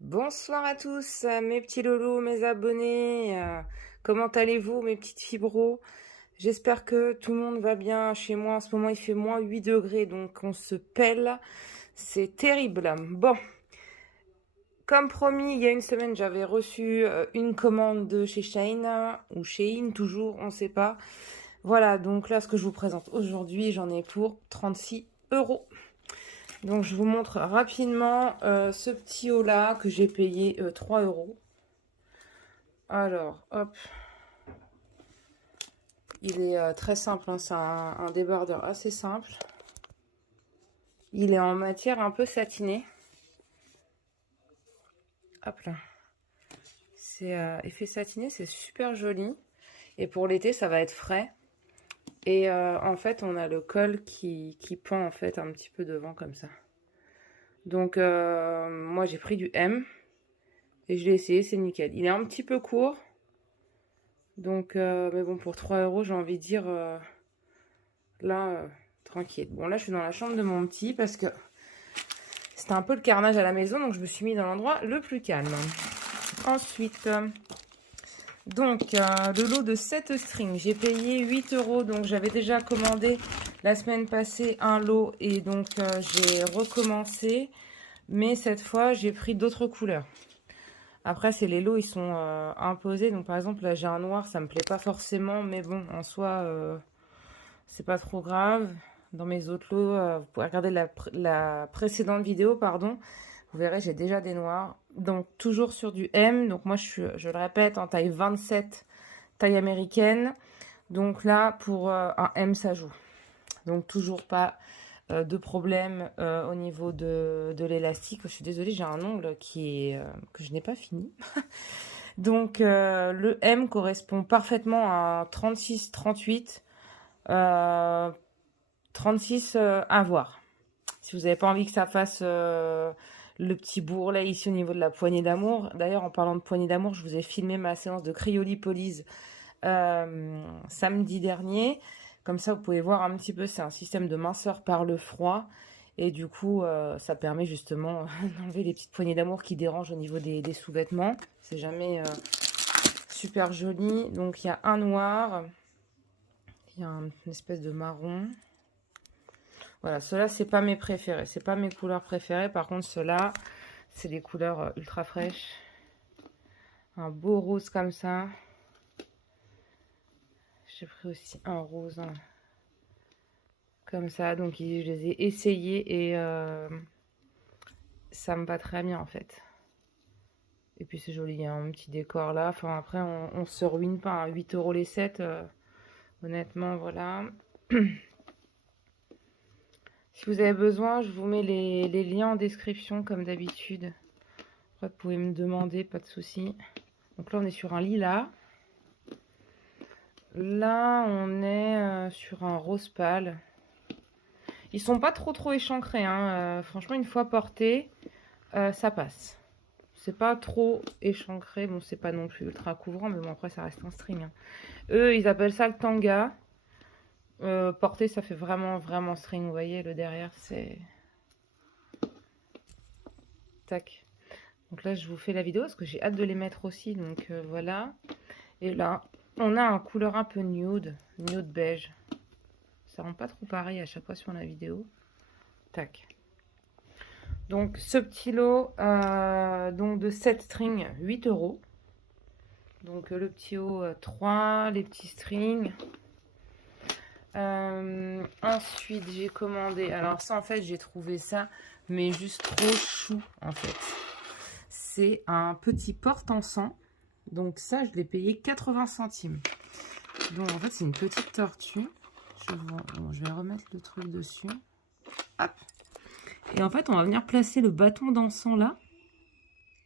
Bonsoir à tous, mes petits loulous, mes abonnés. Comment allez-vous, mes petites fibros? J'espère que tout le monde va bien. Chez moi, en ce moment, il fait moins 8 degrés, donc on se pèle. C'est terrible. Bon, comme promis, il y a une semaine, j'avais reçu une commande de chez Shein, ou Shein, toujours, on ne sait pas. Voilà, donc là, ce que je vous présente aujourd'hui, j'en ai pour 36 euros. Donc je vous montre rapidement ce petit haut là que j'ai payé 3 euros. Alors, hop, il est très simple, hein, c'est un débardeur assez simple. Il est en matière un peu satinée. Hop là. C'est effet satiné, c'est super joli. Et pour l'été, ça va être frais. Et en fait, on a le col qui pend en fait un petit peu devant comme ça. Donc moi j'ai pris du M et je l'ai essayé, c'est nickel. Il est un petit peu court. Donc, mais bon, pour 3 euros, j'ai envie de dire, là, tranquille. Bon, là, je suis dans la chambre de mon petit parce que c'était un peu le carnage à la maison, donc je me suis mis dans l'endroit le plus calme. Ensuite, donc, le lot de 7 strings, j'ai payé 8 euros, donc j'avais déjà commandé la semaine passée un lot et donc j'ai recommencé, mais cette fois, j'ai pris d'autres couleurs. Après, c'est les lots, ils sont imposés. Donc, par exemple, là, j'ai un noir, ça me plaît pas forcément. Mais bon, en soi, c'est pas trop grave. Dans mes autres lots, vous pouvez regarder la précédente vidéo, pardon. Vous verrez, j'ai déjà des noirs. Donc, toujours sur du M. Donc, moi, je le répète, en taille 27, taille américaine. Donc là, pour un M, ça joue. Donc, toujours pas de problème au niveau de l'élastique. Je suis désolée, j'ai un ongle que je n'ai pas fini. Donc le M correspond parfaitement à 36-38. 36 à voir. Si vous n'avez pas envie que ça fasse le petit bourrelet ici au niveau de la poignée d'amour. D'ailleurs, en parlant de poignée d'amour, je vous ai filmé ma séance de cryolipolyse samedi dernier. Comme ça, vous pouvez voir un petit peu, c'est un système de minceur par le froid. Et du coup, ça permet justement d'enlever les petites poignées d'amour qui dérangent au niveau des sous-vêtements. C'est jamais super joli. Donc, il y a un noir. Il y a une espèce de marron. Voilà, ceux-là, c'est pas mes préférés. C'est pas mes couleurs préférées. Par contre, ceux-là, c'est des couleurs ultra fraîches. Un beau rose comme ça. J'ai pris aussi un rose comme ça. Donc, je les ai essayés et ça me va très bien en fait. Et puis, c'est joli. Il y a un petit décor là. Enfin, après, on se ruine pas. Hein. 8 euros les 7. Honnêtement, voilà. Si vous avez besoin, je vous mets les liens en description comme d'habitude. Après, vous pouvez me demander, pas de souci. Donc là, on est sur un lilas. Là, on est sur un rose pâle. Ils sont pas trop échancrés. Hein. Franchement, une fois portés, ça passe. C'est pas trop échancré. Bon, c'est pas non plus ultra couvrant, mais bon, après, ça reste un string. Hein. Eux, ils appellent ça le tanga. Porté, ça fait vraiment string. Vous voyez, le derrière, c'est... Tac. Donc là, je vous fais la vidéo parce que j'ai hâte de les mettre aussi. Donc voilà. Et là, on a un couleur un peu nude beige. Ça rend pas trop pareil à chaque fois sur la vidéo. Tac. Donc ce petit lot donc de 7 strings, 8 euros. Donc le petit haut 3, les petits strings. Ensuite j'ai commandé, alors ça en fait j'ai trouvé ça mais juste trop chou en fait. C'est un petit porte-encens. Donc ça je l'ai payé 80 centimes. Donc en fait c'est une petite tortue. Je vais remettre le truc dessus. Hop. Et en fait on va venir placer le bâton d'encens là.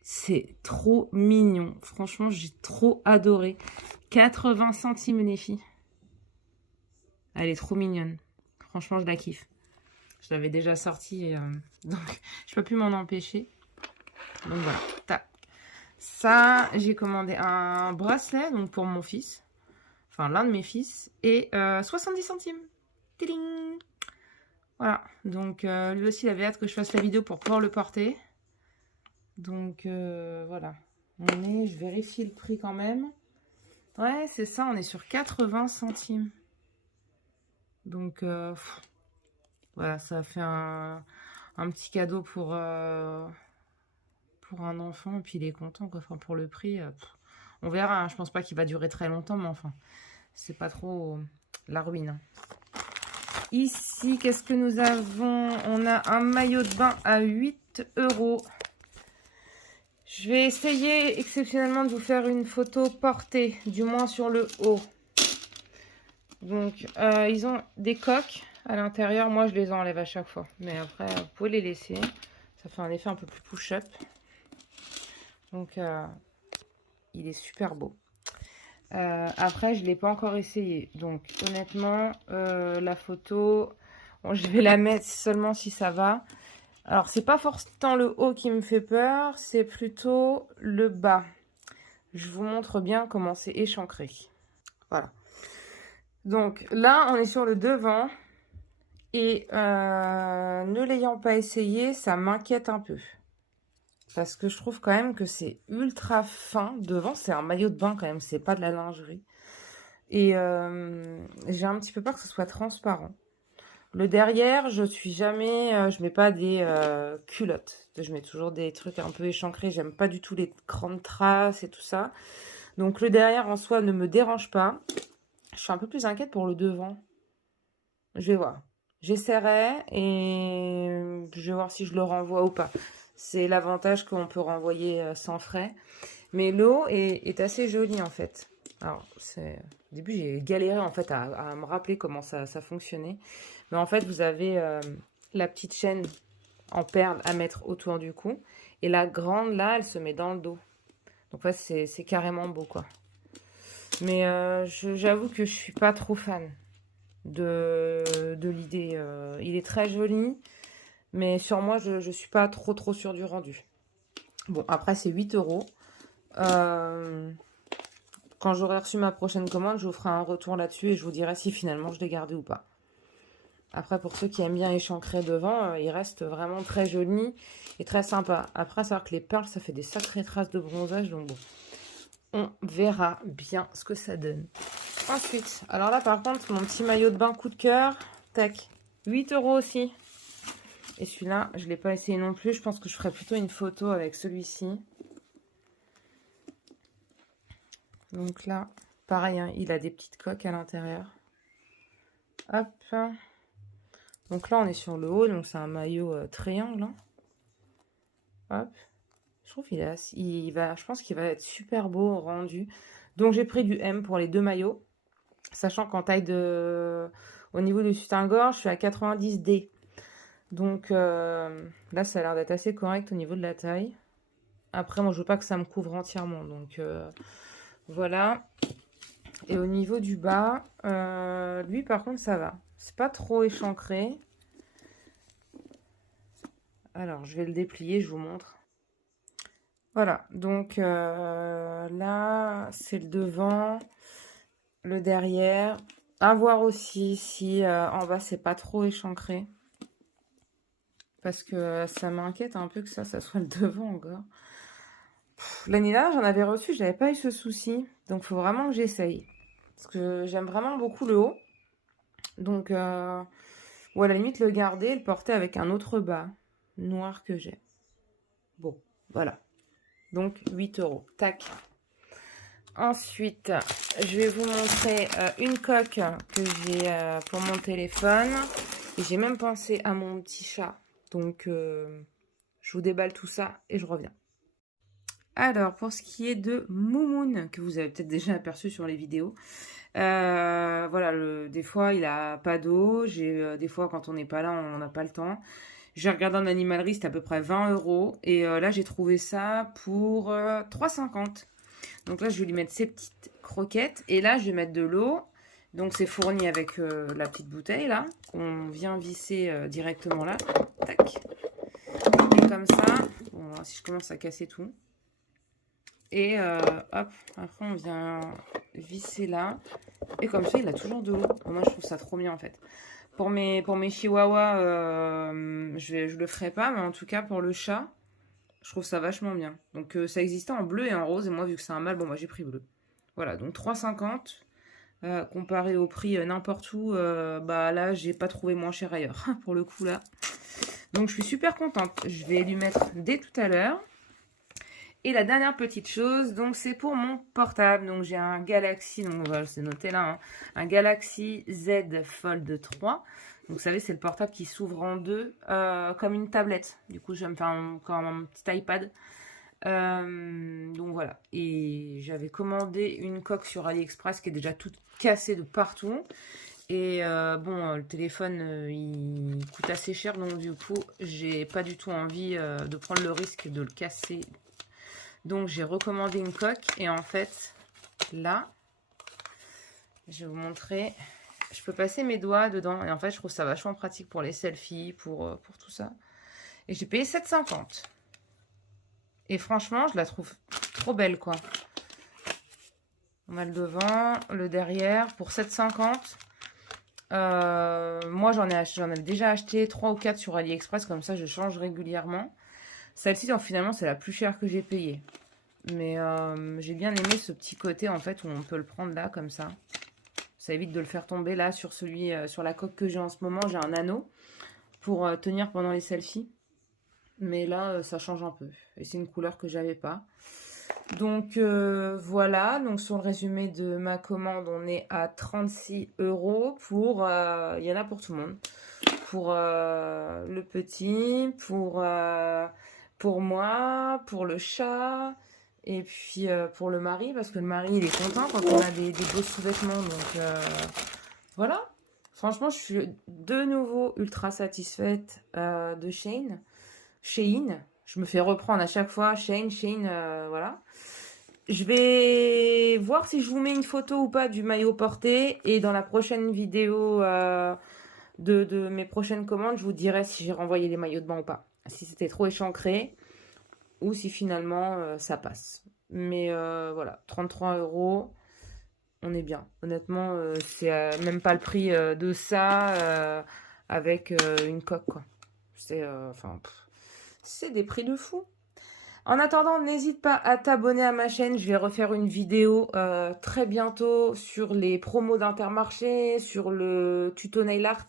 C'est trop mignon. Franchement j'ai trop adoré. 80 centimes les filles. Elle est trop mignonne. Franchement, je la kiffe. Je l'avais déjà sortie, donc je peux plus m'en empêcher. Donc voilà. Tac. Ça, j'ai commandé un bracelet donc pour mon fils. Enfin, l'un de mes fils. Et 70 centimes. Tiding. Voilà. Donc lui aussi, il avait hâte que je fasse la vidéo pour pouvoir le porter. Donc, voilà. Je vérifie le prix quand même. Ouais, c'est ça, on est sur 80 centimes. Donc, voilà, ça fait un petit cadeau pour un enfant. Et puis, il est content, quoi. Enfin, pour le prix, on verra. Hein. Je pense pas qu'il va durer très longtemps, mais enfin, c'est pas trop la ruine. Hein. Ici, qu'est-ce que nous avons? On a un maillot de bain à 8 €. Je vais essayer exceptionnellement de vous faire une photo portée, du moins sur le haut. Donc, ils ont des coques à l'intérieur. Moi, je les enlève à chaque fois. Mais après, vous pouvez les laisser. Ça fait un effet un peu plus push-up. Donc, il est super beau. Après, je ne l'ai pas encore essayé. Donc, honnêtement, la photo, bon, je vais la mettre seulement si ça va. Alors, c'est pas forcément le haut qui me fait peur, c'est plutôt le bas. Je vous montre bien comment c'est échancré. Voilà. Donc, là, on est sur le devant. Et ne l'ayant pas essayé, ça m'inquiète un peu. Parce que je trouve quand même que c'est ultra fin. Devant, c'est un maillot de bain quand même, c'est pas de la lingerie. Et j'ai un petit peu peur que ce soit transparent. Le derrière, je mets pas des culottes. Je mets toujours des trucs un peu échancrés. J'aime pas du tout les grandes traces et tout ça. Donc le derrière en soi ne me dérange pas. Je suis un peu plus inquiète pour le devant. Je vais voir. J'essaierai et je vais voir si je le renvoie ou pas. C'est l'avantage qu'on peut renvoyer sans frais. Mais l'eau est assez jolie en fait. Alors, au début, j'ai galéré en fait à me rappeler comment ça fonctionnait. Mais en fait, vous avez la petite chaîne en perles à mettre autour du cou. Et la grande, là, elle se met dans le dos. Donc, ouais, c'est carrément beau, quoi. Mais j'avoue que je suis pas trop fan de l'idée. Il est très joli. Mais sur moi, je suis pas trop sûre du rendu. Bon, après, c'est 8 €. Quand j'aurai reçu ma prochaine commande, je vous ferai un retour là-dessus et je vous dirai si finalement je l'ai gardé ou pas. Après, pour ceux qui aiment bien échancrer devant, il reste vraiment très joli et très sympa. Après, savoir que les perles, ça fait des sacrées traces de bronzage, donc bon, on verra bien ce que ça donne. Ensuite, alors là, par contre, mon petit maillot de bain coup de cœur, tac, 8 € aussi. Et celui-là, je ne l'ai pas essayé non plus. Je pense que je ferai plutôt une photo avec celui-ci. Donc là, pareil, hein, il a des petites coques à l'intérieur. Hop. Donc là, on est sur le haut, donc c'est un maillot triangle. Hein. Hop. Je trouve je pense qu'il va être super beau rendu. Donc j'ai pris du M pour les deux maillots, sachant qu'en taille au niveau du soutien-gorge, je suis à 90D. Donc là, ça a l'air d'être assez correct au niveau de la taille. Après, moi, je veux pas que ça me couvre entièrement, donc voilà. Et au niveau du bas, lui, par contre, ça va. C'est pas trop échancré. Alors, je vais le déplier, je vous montre. Voilà, donc là, c'est le devant, le derrière. À voir aussi si en bas, c'est pas trop échancré. Parce que ça m'inquiète un peu que ça soit le devant encore. L'année dernière, j'en avais reçu, je n'avais pas eu ce souci. Donc, il faut vraiment que j'essaye. Parce que j'aime vraiment beaucoup le haut. Donc, ou à la limite, le garder et le porter avec un autre bas noir que j'ai. Bon, voilà. Donc, 8 €. Tac. Ensuite, je vais vous montrer une coque que j'ai pour mon téléphone. Et j'ai même pensé à mon petit chat. Donc, je vous déballe tout ça et je reviens. Alors, pour ce qui est de Moumoun, que vous avez peut-être déjà aperçu sur les vidéos, voilà, des fois, il a pas d'eau. Des fois, quand on n'est pas là, on n'a pas le temps. J'ai regardé en animalerie, c'était à peu près 20 €. Et là, j'ai trouvé ça pour 3,50 €. Donc là, je vais lui mettre ses petites croquettes. Et là, je vais mettre de l'eau. Donc, c'est fourni avec la petite bouteille, là. On vient visser directement là. Tac. Et comme ça, bon, si je commence à casser tout. Et hop, après, on vient visser là. Et comme ça, il a toujours de l'eau. Moi, je trouve ça trop bien, en fait. Pour mes chihuahuas, je le ferai pas. Mais en tout cas, pour le chat, Je trouve ça vachement bien. Donc ça existait en bleu et en rose. Et moi, vu que c'est un mâle, bon, moi j'ai pris bleu. Voilà, donc 3,50. Comparé au prix n'importe où, bah là, j'ai pas trouvé moins cher ailleurs. Pour le coup, là. Donc je suis super contente. Je vais lui mettre dès tout à l'heure. Et la dernière petite chose, donc c'est pour mon portable. Donc j'ai un Galaxy, donc voilà, c'est noté là, hein, un Galaxy Z Fold 3. Donc vous savez, c'est le portable qui s'ouvre en deux, comme une tablette. Du coup, je vais me faire encore un petit iPad. Donc voilà. Et j'avais commandé une coque sur AliExpress qui est déjà toute cassée de partout. Et bon, le téléphone, il coûte assez cher. Donc du coup, j'ai pas du tout envie de prendre le risque de le casser. Donc j'ai recommandé une coque. Et en fait, là, je vais vous montrer. Je peux passer mes doigts dedans. Et en fait, je trouve ça vachement pratique pour les selfies, pour tout ça. Et j'ai payé 7,50. Et franchement, je la trouve trop belle, quoi. On a le devant, le derrière, pour 7,50. Moi, j'en avais déjà acheté 3 ou 4 sur AliExpress. Comme ça, je change régulièrement. Celle-ci, finalement, c'est la plus chère que j'ai payée. Mais j'ai bien aimé ce petit côté, en fait, où on peut le prendre là, comme ça. Ça évite de le faire tomber là sur sur la coque que j'ai en ce moment. J'ai un anneau pour tenir pendant les selfies. Mais là, ça change un peu. Et c'est une couleur que j'avais pas. Donc voilà. Donc sur le résumé de ma commande, on est à 36 € pour... Il y en a pour tout le monde. Pour le petit, pour moi, pour le chat... Et puis pour le mari, parce que le mari, il est content quand on a des beaux sous-vêtements. Donc voilà. Franchement, je suis de nouveau ultra satisfaite de Shein. Je me fais reprendre à chaque fois. Shein, voilà. Je vais voir si je vous mets une photo ou pas du maillot porté. Et dans la prochaine vidéo de mes prochaines commandes, je vous dirai si j'ai renvoyé les maillots de bain ou pas. Si c'était trop échancré. Ou si finalement ça passe. Mais voilà, 33 €, on est bien. Honnêtement, c'est même pas le prix de ça avec une coque, quoi. C'est c'est des prix de fou. En attendant, n'hésite pas à t'abonner à ma chaîne. Je vais refaire une vidéo très bientôt sur les promos d'Intermarché, sur le tuto nail art,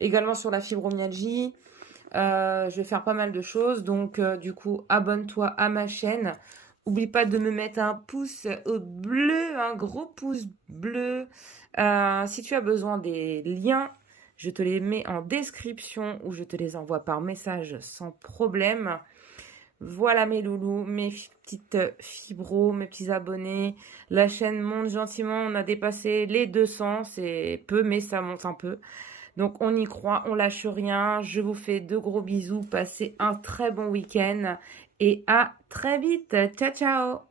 également sur la fibromyalgie. Je vais faire pas mal de choses, donc du coup abonne-toi à ma chaîne. Oublie pas de me mettre un pouce bleu, un gros pouce bleu. Si tu as besoin des liens, je te les mets en description ou je te les envoie par message sans problème. Voilà mes loulous, mes petites fibros, mes petits abonnés. La chaîne monte gentiment, on a dépassé les 200, c'est peu mais ça monte un peu. Donc on y croit, on lâche rien. Je vous fais de gros bisous. Passez un très bon week-end et à très vite. Ciao, ciao!